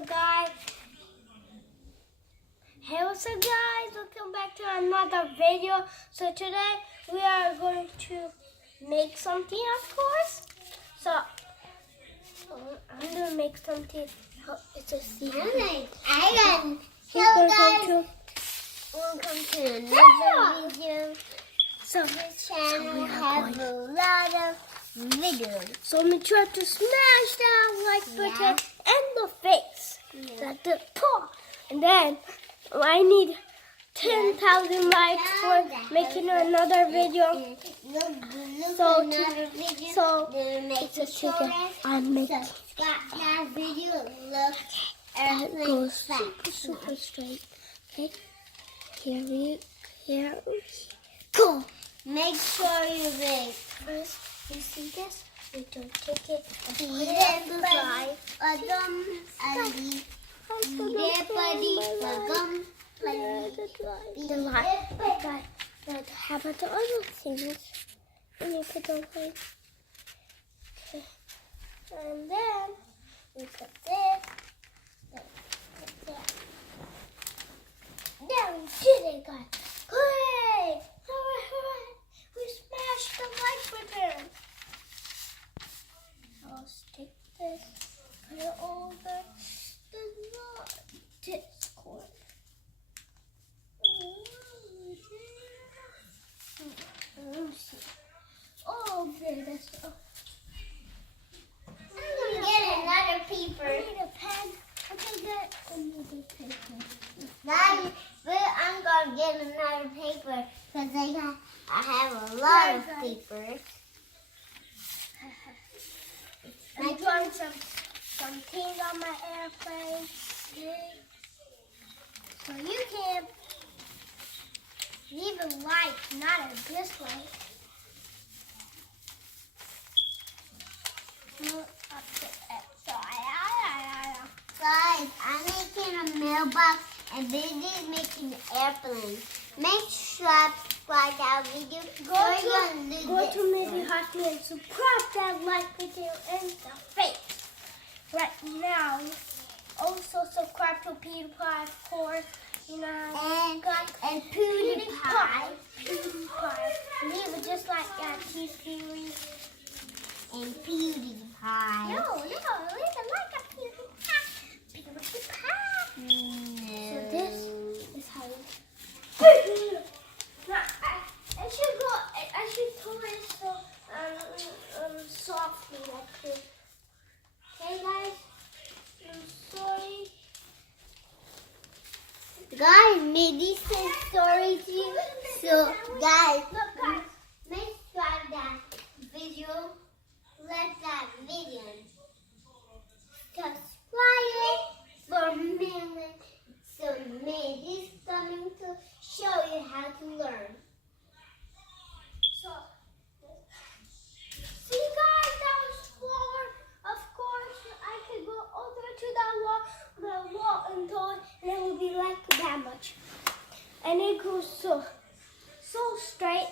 Guys, hey, what's up guys, welcome back to another video. So today we are going to make something, of course. So I'm gonna make something. It's a secret. Welcome to another video. So This channel have a lot of videos. So make sure to smash that like button and the face. That's the paw. And then I need 10,000 likes for making another video. So it's a secret. I'm making that video look that goes super straight. Okay, here we go. Make sure you make First, you see this? We don't take it and put the it on the dry. The light. But how about the other things? And you put them away. Okay. And then we put this. Then we did it, guys. Great! Hooray! We smashed the like button. I'll stick this, put it over the Discord. Oh, okay, that's all. I'm gonna get another I paper. need a pen. I can get another paper. Guys, but I'm gonna get another paper because I have a lot of papers. I'm drawing some things on my airplane. So you can leave a like, not a dislike. Guys, I'm making a mailbox and Baby is making an airplane. Make sure to subscribe our video. Go to Maybe Hockey and subscribe that like video in the face right now. Also subscribe to PewDiePie, of course. You know, and PewDiePie. Leave it just like that T-Series. And PewDiePie. No, leave it like a PewDiePie. So this is how you. I should pull it so softly like this. Okay, guys. I'm sorry. Guys, maybe say sorry to you. So, guys, Look, guys. make sure that video, like that video, subscribe for millions. So, maybe coming to show you how to learn. So, see, guys, that was forward. Of course, I could go over to the wall and throw it, and it would be like that much. And it goes so straight,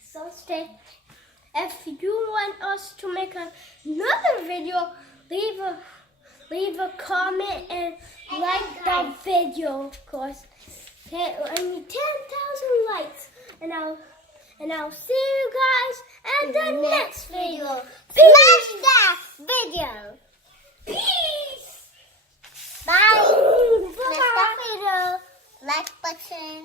so straight. If you want us to make another video, leave a comment and like the video, of course. Okay, I need 10,000 likes, and I'll see you guys in the next video. Smash that video. Peace. Bye. Bye. Smash that video. Like button.